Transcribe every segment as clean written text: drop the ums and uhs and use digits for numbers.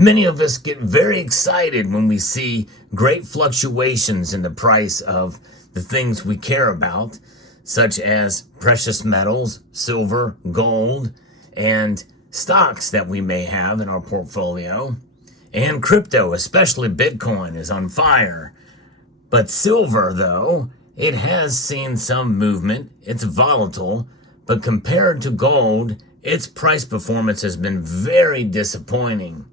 Many of us get very excited when we see great fluctuations in the price of the things we care about, such as precious metals, silver, gold, and stocks that we may have in our portfolio. And crypto, especially Bitcoin, is on fire. But silver, though, it has seen some movement. It's volatile, but compared to gold, its price performance has been very disappointing.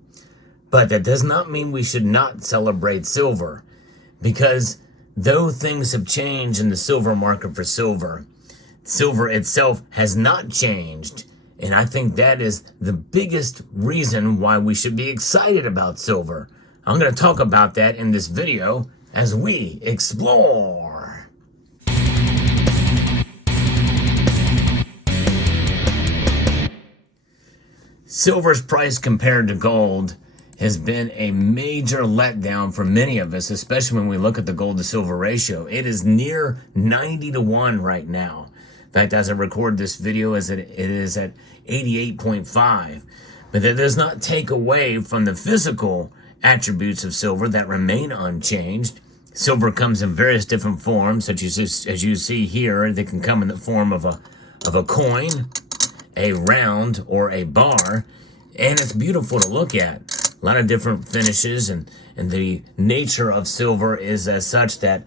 But that does not mean we should not celebrate silver, because though things have changed in the silver market for silver, silver itself has not changed. And I think that is the biggest reason why we should be excited about silver. I'm going to talk about that in this video as we explore. Silver's price compared to gold has been a major letdown for many of us, especially when we look at the gold to silver ratio. It is near 90-1 right now. In fact, as I record this video, it is at 88.5. But that does not take away from the physical attributes of silver that remain unchanged. Silver comes in various different forms, such as you see here. They can come in the form of a coin, a round, or a bar, and it's beautiful to look at. A lot of different finishes, and the nature of silver is as such that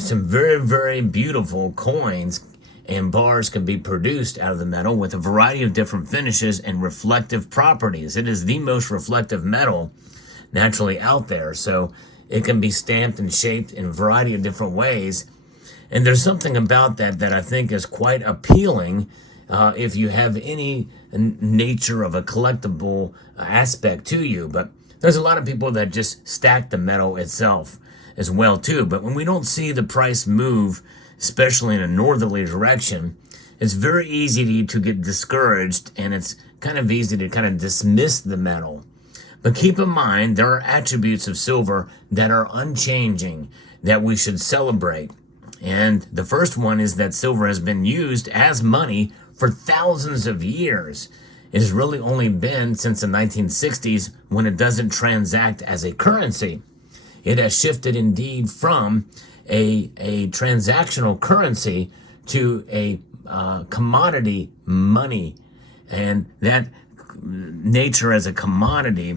some very, very beautiful coins and bars can be produced out of the metal with a variety of different finishes and reflective properties. It is the most reflective metal naturally out there, so it can be stamped and shaped in a variety of different ways. And there's something about that I think is quite appealing if you have any nature of a collectible aspect to you. But there's a lot of people that just stack the metal itself as well too. But when we don't see the price move, especially in a northerly direction, it's very easy to get discouraged, and it's kind of easy to kind of dismiss the metal. But keep in mind, there are attributes of silver that are unchanging that we should celebrate. And the first one is that silver has been used as money for thousands of years. It has really only been since the 1960s when it doesn't transact as a currency. It has shifted indeed from a transactional currency to a commodity money. And that nature as a commodity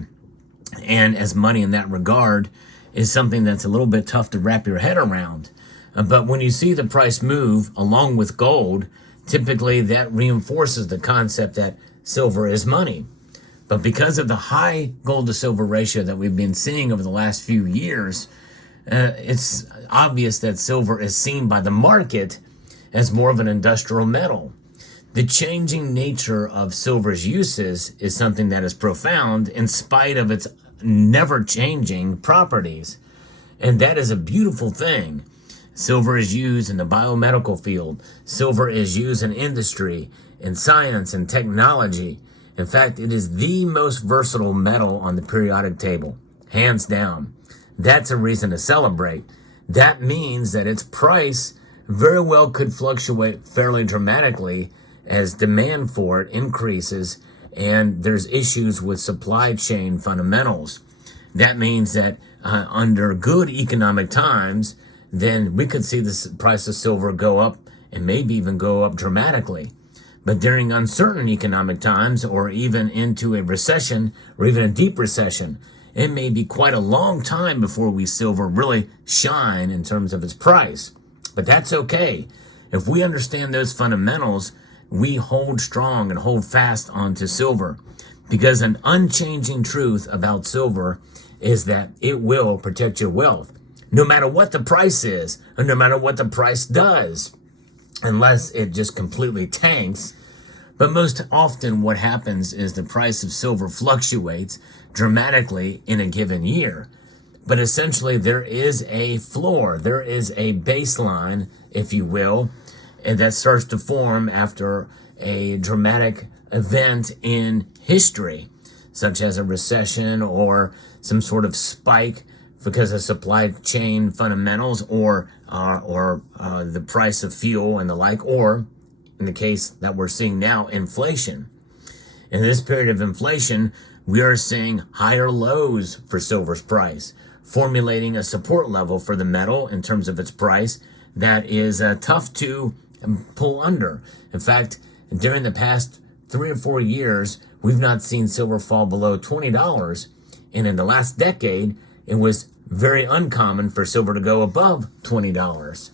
and as money in that regard is something that's a little bit tough to wrap your head around. But when you see the price move along with gold, typically that reinforces the concept that silver is money. But because of the high gold to silver ratio that we've been seeing over the last few years, it's obvious that silver is seen by the market as more of an industrial metal. The changing nature of silver's uses is something that is profound in spite of its never-changing properties. And that is a beautiful thing. Silver is used in the biomedical field. Silver is used in industry, in science, and technology. In fact, it is the most versatile metal on the periodic table, hands down. That's a reason to celebrate. That means that its price very well could fluctuate fairly dramatically as demand for it increases and there's issues with supply chain fundamentals. That means that under good economic times, then we could see the price of silver go up and maybe even go up dramatically. But during uncertain economic times, or even into a recession, or even a deep recession, it may be quite a long time before we silver really shine in terms of its price. But that's okay. If we understand those fundamentals, we hold strong and hold fast onto silver. Because an unchanging truth about silver is that it will protect your wealth. No matter what the price is, or no matter what the price does, unless it just completely tanks. But most often what happens is the price of silver fluctuates dramatically in a given year. But essentially there is a floor, there is a baseline, if you will, and that starts to form after a dramatic event in history, such as a recession or some sort of spike because of supply chain fundamentals or the price of fuel and the like, or in the case that we're seeing now, inflation. In this period of inflation, we are seeing higher lows for silver's price, formulating a support level for the metal in terms of its price that is tough to pull under. In fact, during the past 3 or 4 years, we've not seen silver fall below $20. And in the last decade, it was very uncommon for silver to go above $20.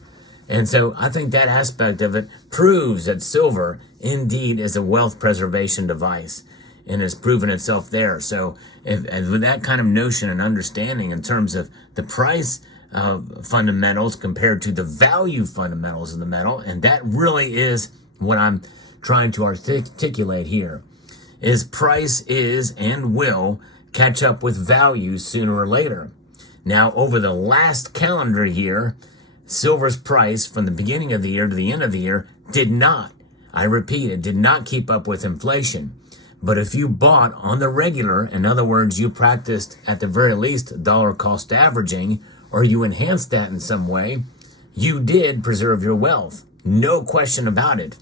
And so I think that aspect of it proves that silver indeed is a wealth preservation device and has proven itself there. So with that kind of notion and understanding in terms of the price of fundamentals compared to the value fundamentals of the metal, and that really is what I'm trying to articulate here, is price is and will catch up with value sooner or later. Now, over the last calendar year, silver's price from the beginning of the year to the end of the year did not, I repeat, it did not keep up with inflation. But if you bought on the regular, in other words, you practiced at the very least dollar cost averaging, or you enhanced that in some way, you did preserve your wealth. No question about it.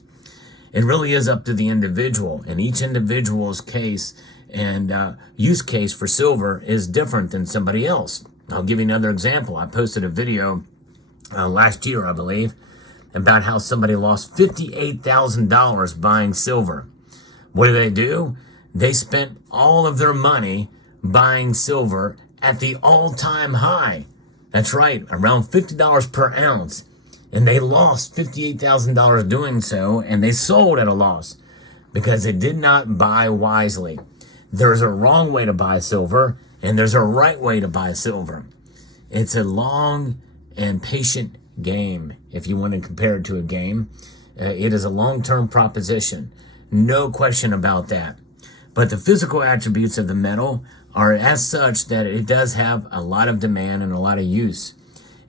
It really is up to the individual, and each individual's case and use case for silver is different than somebody else. I'll give you another example. I posted a video last year, I believe, about how somebody lost $58,000 buying silver. What do? They spent all of their money buying silver at the all-time high. That's right, around $50 per ounce. And they lost $58,000 doing so, and they sold at a loss because they did not buy wisely. There's a wrong way to buy silver, and there's a right way to buy silver. It's a long and patient game, if you want to compare it to a game. It is a long-term proposition. No question about that. But the physical attributes of the metal are as such that it does have a lot of demand and a lot of use.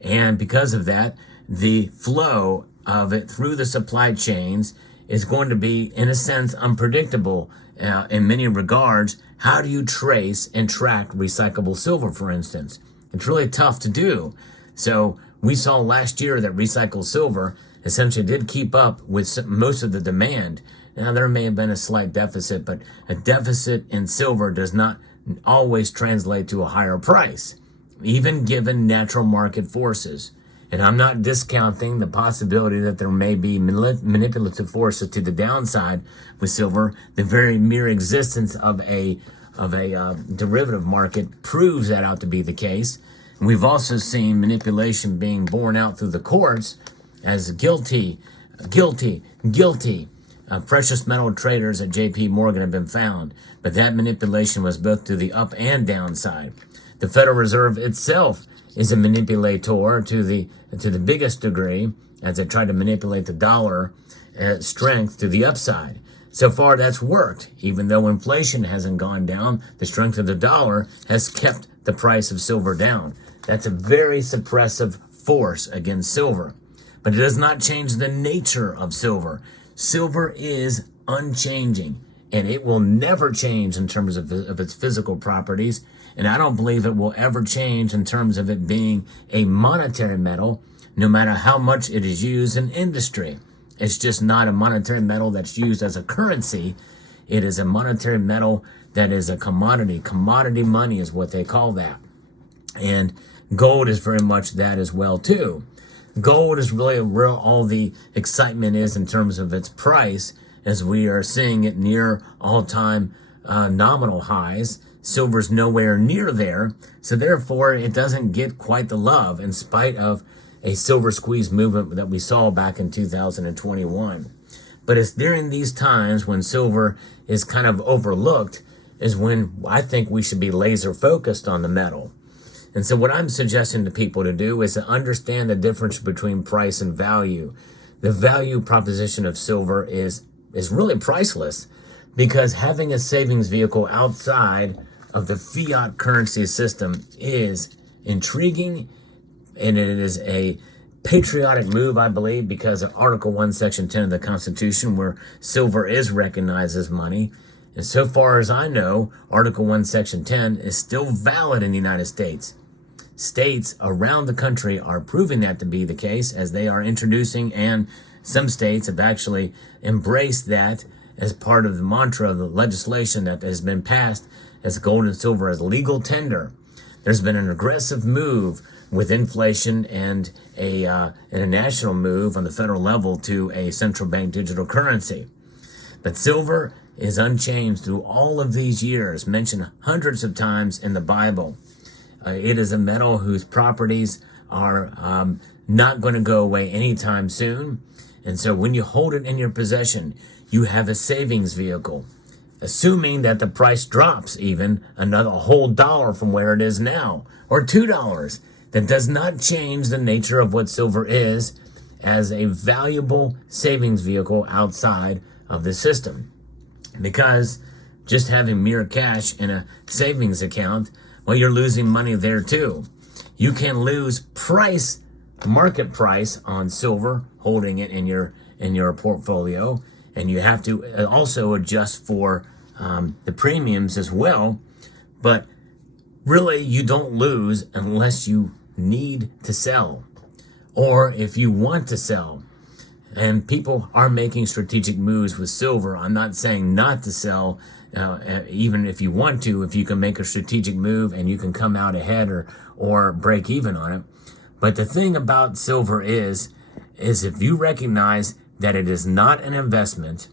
And because of that, the flow of it through the supply chains is going to be, in a sense, unpredictable in many regards. How do you trace and track recyclable silver, for instance? It's really tough to do. So we saw last year that recycled silver essentially did keep up with most of the demand. Now, there may have been a slight deficit, but a deficit in silver does not always translate to a higher price, even given natural market forces. And I'm not discounting the possibility that there may be manipulative forces to the downside with silver. The very mere existence of a derivative market proves that out to be the case. And we've also seen manipulation being borne out through the courts as guilty. Precious metal traders at JP Morgan have been found, but that manipulation was both to the up and downside. The Federal Reserve itself is a manipulator to the biggest degree, as they try to manipulate the dollar strength to the upside. So far, that's worked. Even though inflation hasn't gone down, the strength of the dollar has kept the price of silver down. That's a very suppressive force against silver. But it does not change the nature of silver. Silver is unchanging, and it will never change in terms of its physical properties. And I don't believe it will ever change in terms of it being a monetary metal, no matter how much it is used in industry. It's just not a monetary metal that's used as a currency. It is a monetary metal that is a commodity. Commodity money is what they call that. And gold is very much that as well, too. Gold is really where all the excitement is in terms of its price, as we are seeing it near all-time nominal highs. Silver's nowhere near there, so therefore it doesn't get quite the love in spite of a silver squeeze movement that we saw back in 2021. But it's during these times when silver is kind of overlooked is when I think we should be laser focused on the metal. And so what I'm suggesting to people to do is to understand the difference between price and value. The value proposition of silver is really priceless, because having a savings vehicle outside of the fiat currency system is intriguing, and it is a patriotic move, I believe, because of Article 1, Section 10 of the Constitution, where silver is recognized as money. And so far as I know, Article 1, Section 10 is still valid in the United States. States around the country are proving that to be the case, as they are introducing, and some states have actually embraced that as part of the mantra of the legislation that has been passed as gold and silver as legal tender. There's been an aggressive move with inflation and a national move on the federal level to a central bank digital currency. But silver is unchanged through all of these years, mentioned hundreds of times in the Bible. It is a metal whose properties are not going to go away anytime soon. And so when you hold it in your possession, you have a savings vehicle, assuming that the price drops even a whole dollar from where it is now, or $2. That does not change the nature of what silver is as a valuable savings vehicle outside of the system. Because just having mere cash in a savings account, well, you're losing money there too. You can lose market price on silver, holding it in your portfolio, and you have to also adjust for the premiums as well. But really, you don't lose unless you need to sell, or if you want to sell. And people are making strategic moves with silver. I'm not saying not to sell, even if you want to, if you can make a strategic move and you can come out ahead or break even on it. But the thing about silver is if you recognize that it is not an investment,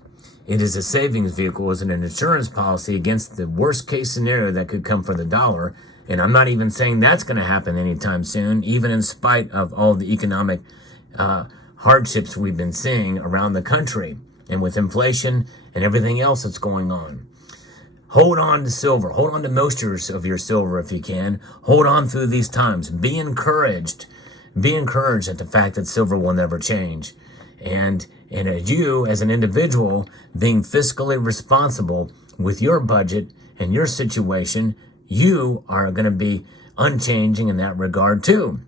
it is a savings vehicle, it's an insurance policy against the worst case scenario that could come for the dollar. And I'm not even saying that's going to happen anytime soon, even in spite of all the economic hardships we've been seeing around the country and with inflation and everything else that's going on. Hold on to silver. Hold on to most of your silver if you can. Hold on through these times. Be encouraged. Be encouraged at the fact that silver will never change. And you, as an individual, being fiscally responsible with your budget and your situation, you are going to be unchanging in that regard too.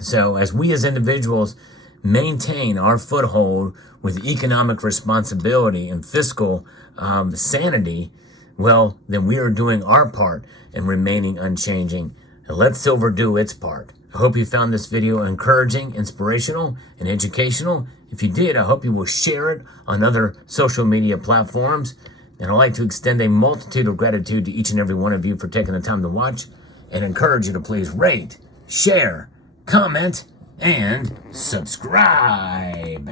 So as we as individuals maintain our foothold with economic responsibility and fiscal sanity, well, then we are doing our part and remaining unchanging. And let silver do its part. I hope you found this video encouraging, inspirational, and educational. If you did, I hope you will share it on other social media platforms. And I'd like to extend a multitude of gratitude to each and every one of you for taking the time to watch, and encourage you to please rate, share, comment, and subscribe.